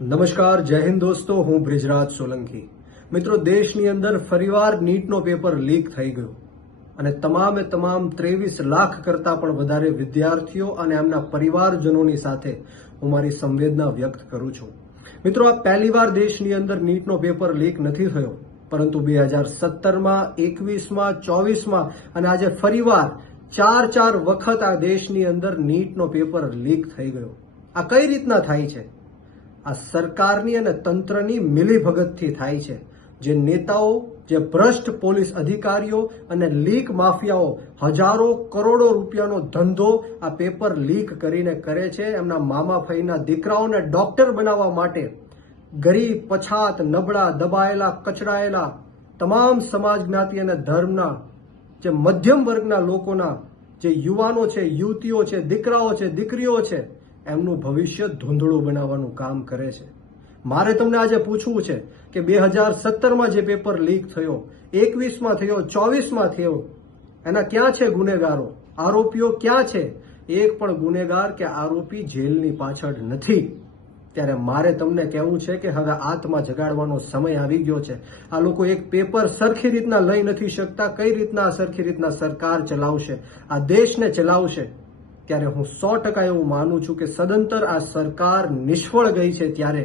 નમસ્કાર, જય હિન્દ દોસ્તો. હું બ્રિજરાજ સોલંકી. મિત્રો, દેશની અંદર ફરીવાર નીટનો પેપર લીક થઈ ગયો અને તમામે તમામ 23 લાખ કરતા પણ વધારે વિદ્યાર્થીઓ અને એમના પરિવારજનોની સાથે હું મારી સંવેદના વ્યક્ત કરું છું. મિત્રો, આ પહેલીવાર દેશની અંદર નીટનો પેપર લીક નથી થયો, પરંતુ 2017માં, 21માં, 24માં અને આજે ફરીવાર ચાર વખત આ દેશની અંદર નીટનો પેપર લીક થઈ ગયો. આ કઈ રીતના થાય છે? આ સરકારની અને તંત્રની મિલીભગતથી થાય છે. જે નેતાઓ, જે ભ્રષ્ટ પોલીસ અધિકારીઓ અને લીક માફિયાઓ હજારો કરોડો રૂપિયાનો ધંધો આ પેપર લીક કરીને કરે છે. એમના મામા ફઈના દીકરાઓને ડોક્ટર બનાવવા માટે ગરીબ, પછાત, નબળા, દબાયેલા, કચડાયેલા તમામ સમાજ, જ્ઞાતિ અને ધર્મના જે મધ્યમ વર્ગના લોકોના જે યુવાનો છે, યુવતીઓ છે, દીકરાઓ છે, દીકરીઓ છે, એમનું ભવિષ્ય ધૂંધળું બનાવવાનું કામ કરે છે. મારે તમને આજે પૂછવું છે કે 2017માં જે પેપર લીક થયો, 21માં થયો, 24માં થયો, એના ક્યાં છે ગુનેગારો? આરોપીઓ ક્યાં છે? એક પણ ગુનેગાર કે આરોપી જેલની પાછળ નથી. ત્યારે મારે તમને કહેવું છે કે હવે આત્મા જગાડવાનો સમય આવી ગયો છે. આ લોકો એક પેપર સરખી રીતના લઈ નથી શકતા. કઈ રીતના સરખી રીતના સરકાર ચલાવશે, આ દેશને ચલાવશે? ત્યારે હું 100% એવું માનું છું કે સદંતર આ સરકાર નિષ્ફળ ગઈ છે. ત્યારે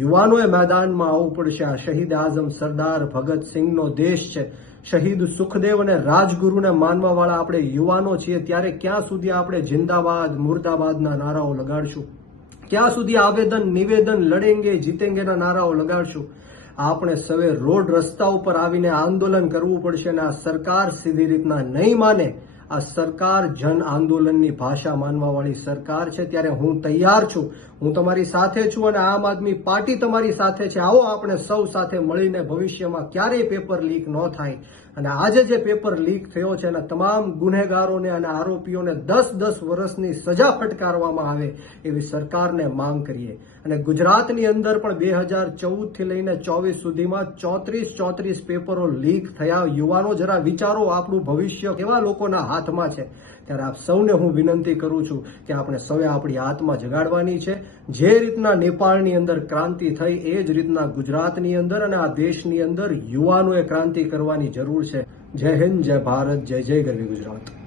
યુવાનોએ મેદાનમાં આવવું પડશે. આ શહીદ આઝમ સરદાર ભગતસિંહનો દેશ છે. શહીદ સુખદેવ અને રાજગુરુને માનવાવાળા આપણે યુવાનો છીએ. ત્યારે ક્યાં સુધી આપણે જિંદાબાદ, મુર્દાબાદના નારાઓ લગાડશું? ક્યાં સુધી આવેદન, નિવેદન, લડેંગે જીતેંગેના નારાઓ લગાડશું? આપણે સવે રોડ રસ્તા ઉપર આવીને આંદોલન કરવું પડશે. અને આ સરકાર સીધી રીતના નહીં માને. આ સરકાર જન આંદોલનની ભાષા માનવાવાળી સરકાર છે. ત્યારે હું તૈયાર છું, હું તમારી સાથે છું અને આમ આદમી પાર્ટી તમારી સાથે છે. આવો આપણે સૌ સાથે મળીને ભવિષ્યમાં ક્યારેય પેપર લીક ન થાય અને આજે જે પેપર લીક થયો છે એના તમામ ગુનેગારોને અને આરોપીઓને 10-10 વર્ષની સજા ફટકારવામાં આવે એવી સરકારને માંગ કરીએ. અને ગુજરાતની અંદર પણ 2014થી લઈને 24 સુધીમાં 34 પેપરો લીક થયા. યુવાનો, જરા વિચારો, આપણું ભવિષ્ય કેવા લોકોના હાથમાં છે. ત્યારે આપ સૌને હું વિનંતી કરું છું કે આપણે સૌએ આપણી આત્મા જગાડવાની છે. જે રીતના નેપાળની અંદર ક્રાંતિ થઈ એ જ રીતના ગુજરાતની અંદર અને આ દેશની અંદર યુવાનોએ ક્રાંતિ કરવાની જરૂર છે. જય હિન્દ, જય ભારત, જય જય ગરવી ગુજરાત.